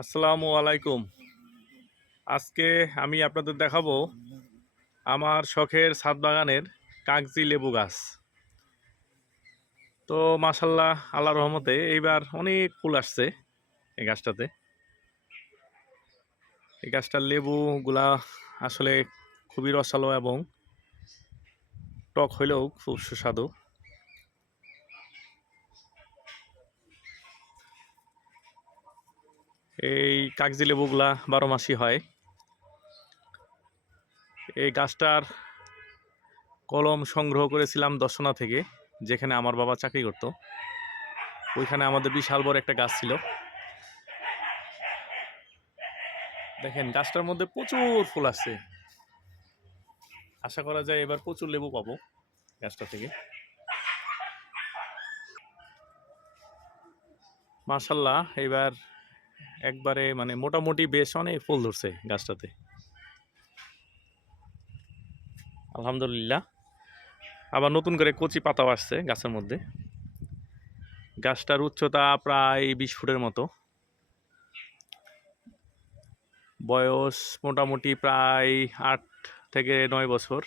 আসসালামু আলাইকুম। আজকে আমি আপনাদের দেখাবো আমার শখের ছাদ বাগানের কাগজি লেবু গাছ। তো মাশাল্লাহ, আল্লাহর রহমতে এইবার অনেক ফুল আসছে এই গাছটাতে। এই গাছটার লেবুগুলা আসলে খুবই রসালো এবং টক হইলেও খুব সুস্বাদু। এই কাগজি লেবুগুলা 12 মাসই হয়। এই গাছটার কলম সংগ্রহ করেছিলাম দর্শনা থেকে, যেখানে আমার বাবা চাকরি করত। ওইখানে আমাদের বিশাল বড় একটা গাছ ছিল। দেখেন গাছটার মধ্যে প্রচুর ফুল আসছে। আশা করা যায় এবার প্রচুর লেবু পাবো গাছটা থেকে। মাশাল্লাহ, এবার একবারে মানে মোটামুটি বেশ অনেক ফুল ধরছে গাছটাতে, আলহামদুলিল্লাহ। আবার নতুন করে কচি পাতাও আসছে গাছের মধ্যে। গাছটার উচ্চতা প্রায় 20 ফুটের মতো, বয়স মোটামুটি প্রায় 8 থেকে 9 বছর।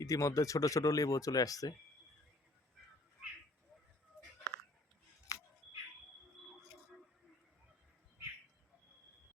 ইতিমধ্যে ছোট ছোট লেবু চলে আসছে।